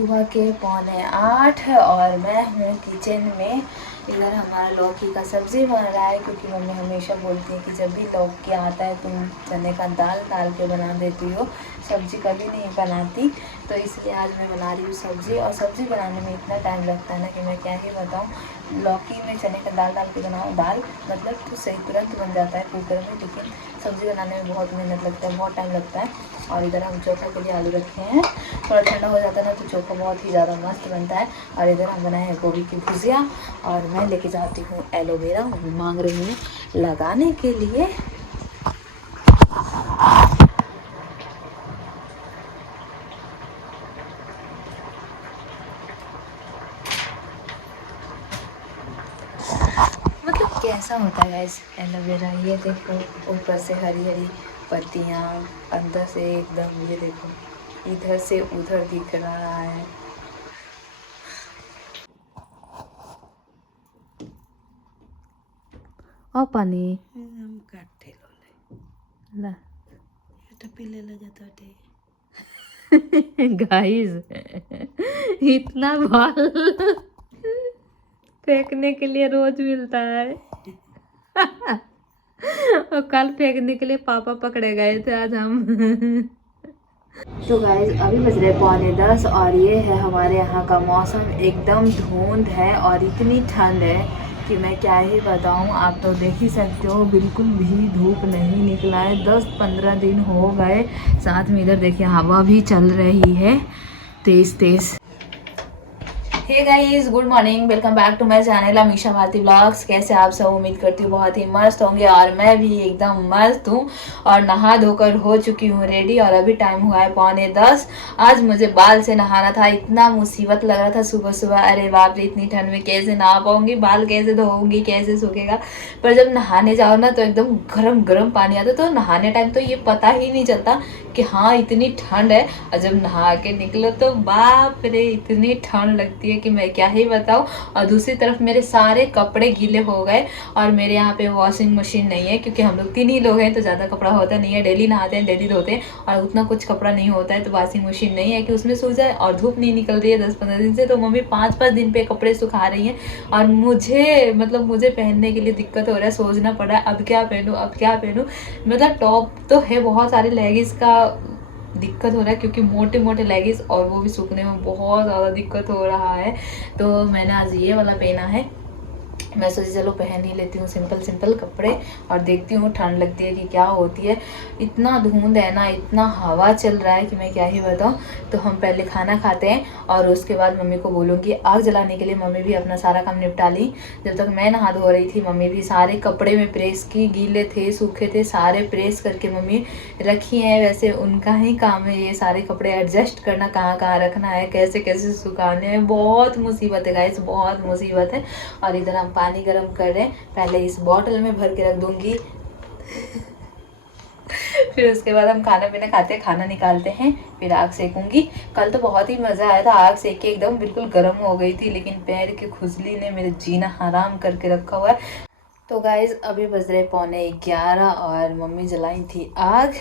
सुबह के 7:45 और मैं हूँ किचन में। इधर हमारा लौकी का सब्ज़ी बन रहा है क्योंकि मम्मी हमेशा बोलती है कि जब भी लौकी आता है तुम चने का दाल डाल के बना देती हो, सब्ज़ी कभी नहीं बनाती। तो इसलिए आज मैं बना रही हूँ सब्ज़ी। और सब्ज़ी बनाने में इतना टाइम लगता है ना कि मैं क्या ही बताऊँ। लौकी में चने का दाल डाल के बनाऊँ, दाल मतलब तो सही तुरंत बन जाता है कुकर में, लेकिन सब्ज़ी बनाने में बहुत मेहनत लगता है, बहुत टाइम लगता है। और इधर हम चोखा के लिए आलू रखे हैं, थोड़ा ठंडा हो जाता है ना तो चोखा बहुत ही ज़्यादा मस्त बनता है। और इधर हम बनाए हैं गोभी की भुजिया और मैं लेके जाती हूँ एलोवेरा, मांग रही हूँ लगाने के लिए। मतलब कैसा होता है गाइस एलोवेरा, ये देखो ऊपर से हरी हरी पत्तियाँ, अंदर से एकदम ये देखो इधर से उधर दिख रहा है। और पानी हम काटे ला এটা পিলে ले जाता है। गाइस इतना बाल फेंकने के लिए रोज मिलता है। और कल फेंकने के लिए पापा पकड़े गए थे आज हम। तो गाइस अभी बज रहे 9:45 और ये है हमारे यहाँ का मौसम। एकदम धुंध है और इतनी ठंड है कि मैं क्या ही बताऊँ। आप तो देख ही सकते हो बिल्कुल भी धूप नहीं निकला है। 10-15 दिन हो गए। साथ में इधर देखिए हवा भी चल रही है तेज तेज। Hey guys, good morning, welcome back to my channel Amisha Bharti blogs. कैसे आप सब, उम्मीद करती हूँ बहुत ही मस्त होंगे और मैं भी एकदम मस्त हूँ। और नहा धोकर हो चुकी हूँ रेडी और अभी टाइम हुआ है 9:45। आज मुझे बाल से नहाना था, इतना मुसीबत लग रहा था सुबह सुबह। अरे बाप रे, इतनी ठंड में कैसे नहा पाऊंगी, बाल कैसे धोऊंगी, कैसे सूखेगा। पर जब नहाने जाओ ना तो एकदम गरम गरम पानी आता है, तो नहाने टाइम तो ये पता ही नहीं चलता कि हाँ इतनी ठंड है। और जब नहा के निकलो तो बाप रे इतनी ठंड लगती है कि मैं क्या ही बताऊँ। और दूसरी तरफ मेरे सारे कपड़े गीले हो गए और मेरे यहाँ पे वॉशिंग मशीन नहीं है क्योंकि हम लोग 3 ही लोग हैं तो ज़्यादा कपड़ा होता नहीं है। डेली नहाते हैं, डेली धोते हैं और उतना कुछ कपड़ा नहीं होता है। तो वॉशिंग मशीन नहीं है कि उसमें सूख जाए। और धूप नहीं निकल रही है 10-15 दिन से, तो मम्मी 5-5 दिन पे कपड़े सुखा रही हैं। और मुझे पहनने के लिए दिक्कत हो रहा है, सोचना पड़ा है अब क्या पहनूँ, अब क्या पहनूँ। मतलब टॉप तो है बहुत सारे, लेगिंग्स का दिक्कत हो रहा है क्योंकि मोटे मोटे लेगिंग्स और वो भी सूखने में बहुत ज़्यादा दिक्कत हो रहा है। तो मैंने आज ये वाला पहना है। मैं सोची चलो पहन ही लेती हूँ सिंपल सिंपल कपड़े और देखती हूँ ठंड लगती है कि क्या होती है। इतना धुंध है ना, इतना हवा चल रहा है कि मैं क्या ही बताऊँ। तो हम पहले खाना खाते हैं और उसके बाद मम्मी को बोलूँगी आग जलाने के लिए। मम्मी भी अपना सारा काम निपटा ली। जब तक मैं नहा धो रही थी मम्मी भी सारे कपड़े में प्रेस की, गीले थे सूखे थे सारे प्रेस करके मम्मी रखी हैं। वैसे उनका ही काम है ये सारे कपड़े एडजस्ट करना, कहाँ कहाँ रखना है, कैसे कैसे सुखाने हैं। बहुत मुसीबत है गाइस, बहुत मुसीबत है। और इधर हम पानी गर्म कर रहे हैं, पहले इस बॉटल में भर के रख दूंगी। फिर उसके बाद हम खाना पीना खाते हैं, खाना निकालते हैं, फिर आग सेकूंगी। कल तो बहुत ही मज़ा आया था, आग सेक के एकदम बिल्कुल गर्म हो गई थी, लेकिन पैर की खुजली ने मेरे जीना हराम करके रखा हुआ है। तो गाइज अभी बज रहे 11:15 और मम्मी जलाई थी आग।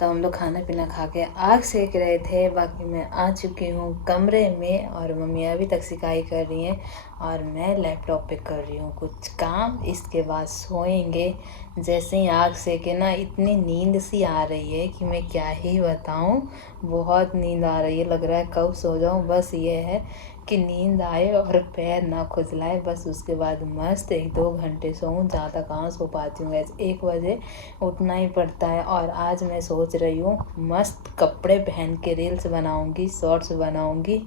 तो हम लोग खाना पीना खा के आग सेक रहे थे। बाकी मैं आ चुकी हूँ कमरे में और मम्मी अभी तक सिकाई कर रही हैं और मैं लैपटॉप पे कर रही हूँ कुछ काम। इसके बाद सोएंगे। जैसे ही आग सेके ना इतनी नींद सी आ रही है कि मैं क्या ही बताऊँ। बहुत नींद आ रही है, लग रहा है कब सो जाऊँ। बस ये है कि नींद आए और पैर ना खुजलाए, बस उसके बाद मस्त 1-2 घंटे सोऊं। ज़्यादा कहाँ सो पाती हूँ वैसे, 1 बजे उठना ही पड़ता है। और आज मैं सोच रही हूँ मस्त कपड़े पहन के रील्स बनाऊँगी, शॉर्ट्स बनाऊँगी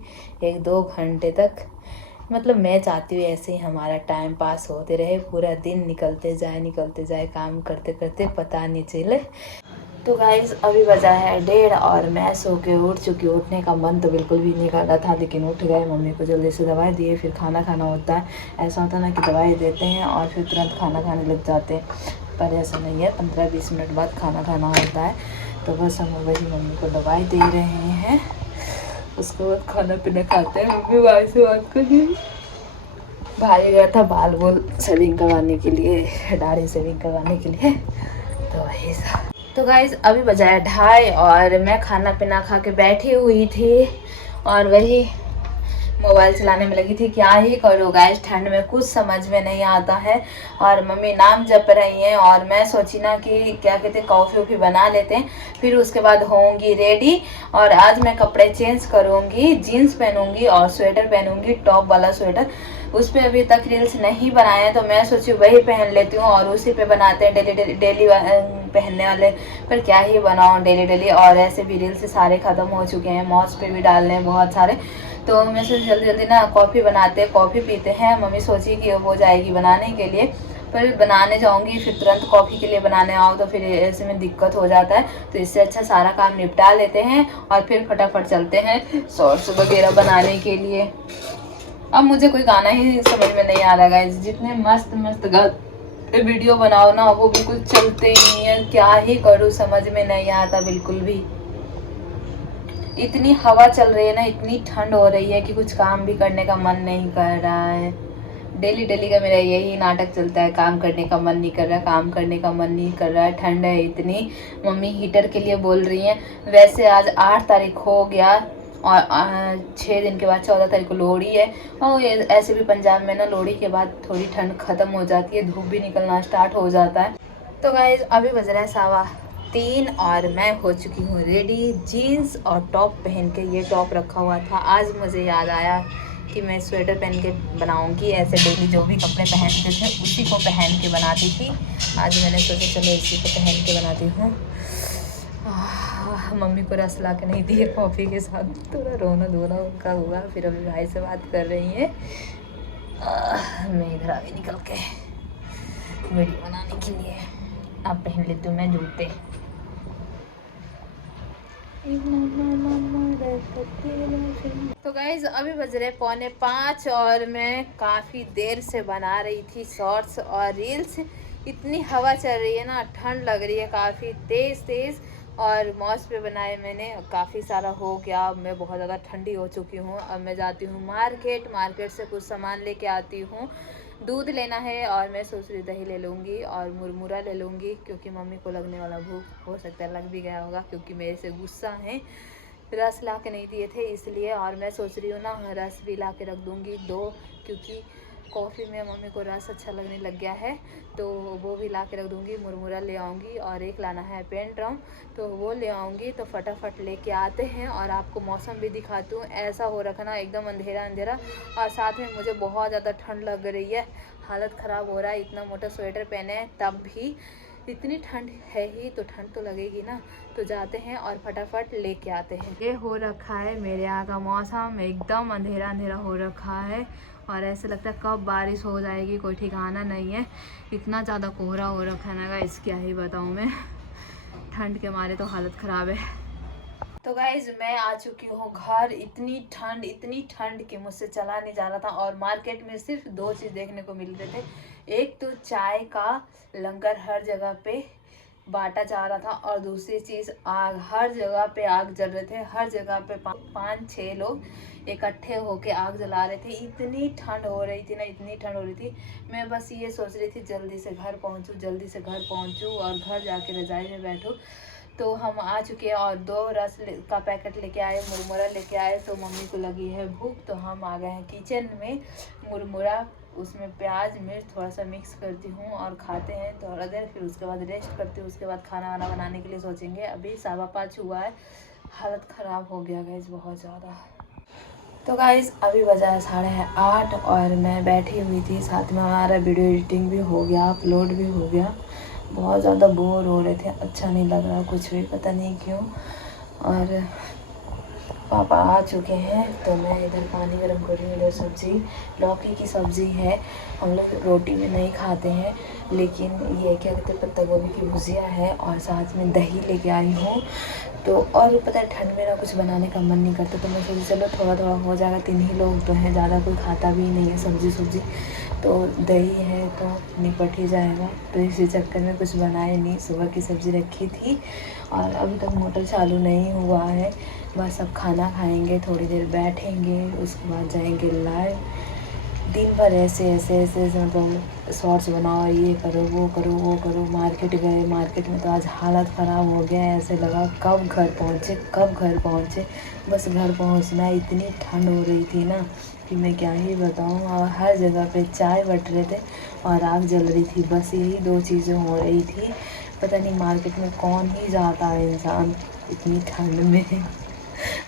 1-2 घंटे तक। मतलब मैं चाहती हूँ ऐसे ही हमारा टाइम पास होते रहे, पूरा दिन निकलते जाए काम करते करते पता नहीं चले। तो गाइस अभी बजा है 1:30 और मैं सो के उठ चुकी हूँ। उठने का मन तो बिल्कुल भी नहीं कर रहा था, लेकिन उठ गए। मम्मी को जल्दी से दवाई दिए, फिर खाना खाना होता है। ऐसा होता है ना कि दवाई देते हैं और फिर तुरंत खाना खाने लग जाते हैं, पर ऐसा नहीं है, 15-20 मिनट बाद खाना खाना होता है। तो बस हम वही मम्मी को दवाई दे रहे हैं, उसके बाद खाना पीना खाते हैं। मम्मी भाई से बात करी, भाई गया था बाल बोल सेविंग करवाने के लिए, दाढ़ी सेविंग करवाने के लिए। तो वही सब। तो गाइस अभी बजाया 2:30 और मैं खाना पीना खा के बैठी हुई थी और वही मोबाइल चलाने में लगी थी। क्या ही करूँ गाइस, ठंड में कुछ समझ में नहीं आता है। और मम्मी नाम जप रही हैं और मैं सोची ना कि क्या कहते हैं कॉफ़ी वॉफ़ी बना लेते हैं, फिर उसके बाद होंगी रेडी। और आज मैं कपड़े चेंज करूँगी, जीन्स पहनूंगी और स्वेटर पहनूंगी, टॉप वाला स्वेटर। उस पर अभी तक रील्स नहीं बनाए हैं तो मैं सोची वही पहन लेती हूँ और उसी पे बनाते हैं डेली पहनने वाले। पर क्या ही बनाऊँ डेली। और ऐसे भी रील्स सारे ख़त्म हो चुके हैं, मॉस पे भी डालने हैं बहुत सारे। तो मैं सोची जल्दी ना कॉफ़ी बनाते हैं, कॉफ़ी पीते हैं। मम्मी सोची कि वो जाएगी बनाने के लिए, पर बनाने जाऊंगी फिर तुरंत कॉफ़ी के लिए बनाने आओ तो फिर ऐसे में दिक्कत हो जाता है। तो इससे अच्छा सारा काम निपटा लेते हैं और फिर फटाफट चलते हैं शॉर्ट्स वगैरह बनाने के लिए। अब मुझे कोई गाना ही समझ में नहीं आ रहा गाइस, जितने मस्त मस्त वीडियो बनाओ ना वो बिल्कुल चलते ही नहीं है। क्या ही करूँ समझ में नहीं आता बिल्कुल भी। इतनी हवा चल रही है ना, इतनी ठंड हो रही है कि कुछ काम भी करने का मन नहीं कर रहा है। डेली का मेरा यही नाटक चलता है, काम करने का मन नहीं कर रहा, काम करने का मन नहीं कर रहा है। ठंड है इतनी। मम्मी हीटर के लिए बोल रही हैं। वैसे आज 8 तारीख हो गया और 6 दिन के बाद 14 तारीख को लोहड़ी है। और ये ऐसे भी पंजाब में ना लोहड़ी के बाद थोड़ी ठंड ख़त्म हो जाती है, धूप भी निकलना स्टार्ट हो जाता है। तो गाइस अभी बज रहा है 3:15 और मैं हो चुकी हूँ रेडी। जीन्स और टॉप पहन के, ये टॉप रखा हुआ था, आज मुझे याद आया कि मैं स्वेटर पहन के बनाऊंगी। ऐसे डेली जो भी कपड़े पहनते थे उसी को पहन के बनाती थी। आज मैंने सोचा चलो इसी को पहन के बनाती हूँ। मम्मी को रस ला के नहीं दिए कॉफ़ी के साथ, थोड़ा रोना धोना उनका हुआ। फिर अभी भाई से बात कर रही हैं। मैं इधर आ गई निकल के वीडियो बनाने के लिए। अब पहन लेती हूँ मैं जूते। तो गाइज अभी बज रहे 4:45 और मैं काफ़ी देर से बना रही थी शॉर्ट्स और रील्स। इतनी हवा चल रही है ना, ठंड लग रही है काफ़ी तेज़। और मॉस पे बनाए मैंने, काफ़ी सारा हो गया। अब मैं बहुत ज़्यादा ठंडी हो चुकी हूँ। अब मैं जाती हूँ मार्केट से कुछ सामान लेके आती हूँ। दूध लेना है और मैं सोच रही दही ले लूँगी और मुरमुरा ले लूँगी, क्योंकि मम्मी को लगने वाला भूख हो सकता है लग भी गया होगा, क्योंकि मेरे से गुस्सा है। रस ला के नहीं दिए थे इसलिए। और मैं सोच रही हूँ ना रस भी ला के रख दूँगी 2, क्योंकि कॉफ़ी में मम्मी को रस अच्छा लगने लग गया है, तो वो भी ला के रख दूँगी। मुरमुरा ले आऊँगी और एक लाना है पेन ड्रम, तो वो ले आऊँगी। तो फटाफट लेके आते हैं और आपको मौसम भी दिखाती हूँ। ऐसा हो रखा ना एकदम अंधेरा और साथ में मुझे बहुत ज़्यादा ठंड लग रही है, हालत ख़राब हो रहा है। इतना मोटा स्वेटर पहने हैं तब भी इतनी ठंड है ही, तो ठंड तो लगेगी ना। तो जाते हैं और फटाफट लेके आते हैं। ये हो रखा है मेरे यहाँ का मौसम, एकदम अंधेरा हो रखा है और ऐसे लगता है कब बारिश हो जाएगी, कोई ठिकाना नहीं है। इतना ज़्यादा कोहरा हो रखा है ना गाइस, क्या ही बताऊँ मैं। ठंड के मारे तो हालत ख़राब है। तो गाइज मैं आ चुकी हूँ घर। इतनी ठंड कि मुझसे चला नहीं जा रहा था। और मार्केट में सिर्फ 2 चीज़ देखने को मिल रहे थे। एक तो चाय का लंगर हर जगह पे बांटा जा रहा था, और दूसरी चीज़ आग, हर जगह पे आग जल रहे थे। हर जगह पे 5-6 लोग इकट्ठे होके आग जला रहे थे। इतनी ठंड हो रही थी ना, इतनी ठंड हो रही थी। मैं बस ये सोच रही थी जल्दी से घर पहुँचूँ और घर जाके रजाई में बैठूँ। तो हम आ चुके हैं और 2 रस का पैकेट लेके आए, मुरमुरा लेके आए। तो मम्मी को लगी है भूख, तो हम आ गए हैं किचन में। मुरमुरा, उसमें प्याज मिर्च थोड़ा सा मिक्स करती हूँ और खाते हैं थोड़ा देर, फिर उसके बाद रेस्ट करती हूँ। उसके बाद खाना वाना बनाने के लिए सोचेंगे। अभी 5:15 हुआ है, हालत ख़राब हो गया गाइस बहुत ज़्यादा। तो गाइस अभी बजा है 8:30 और मैं बैठी हुई थी, साथ में हमारा वीडियो एडिटिंग भी हो गया, अपलोड भी हो गया। बहुत ज़्यादा बोर हो रहे थे, अच्छा नहीं लग रहा कुछ भी, पता नहीं क्यों। और पापा आ चुके हैं तो मैं इधर पानी गर्म कर रही हूँ। इधर सब्ज़ी, लौकी की सब्ज़ी है। हम लोग रोटी में नहीं खाते हैं, लेकिन ये क्या कहते हैं पत्ता गोभी की भुजिया है और साथ में दही लेके आई हूँ। तो और पता है ठंड में ना कुछ बनाने का मन नहीं करता, तो मैं सोची चलो थोड़ा हो जाएगा। 3 ही लोग तो हैं, ज़्यादा कोई खाता भी नहीं है सब्ज़ी, तो दही है तो निपट ही जाएगा। तो इसी चक्कर में कुछ बनाए नहीं। सुबह की सब्ज़ी रखी थी और अभी तक मोटर चालू नहीं हुआ है। बस अब खाना खाएंगे, थोड़ी देर बैठेंगे, उसके बाद जाएंगे लाइव, दिन भर ऐसे ऐसे ऐसे ऐसे मतलब शॉर्ट्स बनाओ, ये करो वो करो वो करो। मार्केट गए, मार्केट में तो आज हालत ख़राब हो गया। ऐसे लगा कब घर पहुँचे कब घर पहुँचे। बस घर पहुँचना, इतनी ठंड हो रही थी ना कि मैं क्या ही बताऊँ। और हर जगह पे चाय बट रहे थे और आग जल रही थी, बस यही 2 चीज़ें हो रही थी। पता नहीं मार्केट में कौन ही जाता है इंसान इतनी ठंड में।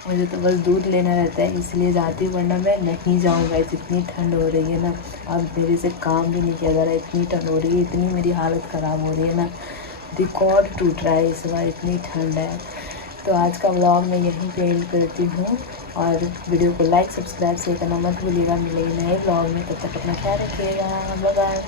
मुझे तो बस दूध लेना रहता है इसलिए जाती हूँ, वरना मैं नहीं जाऊँगा। इतनी ठंड हो रही है ना, अब मेरे से काम भी नहीं किया जा रहा है, इतनी ठंड हो रही है, इतनी मेरी हालत ख़राब हो रही है ना, रिकॉर्ड टूट रहा है इस बार, इतनी ठंड है। तो आज का व्लॉग मैं यहीं पे एंड करती हूँ और वीडियो को लाइक सब्सक्राइब शेयर करना मत भूलिएगा। मिलेंगे नए व्लॉग में, तब तक अपना ख्याल रखिएगा। Bye bye.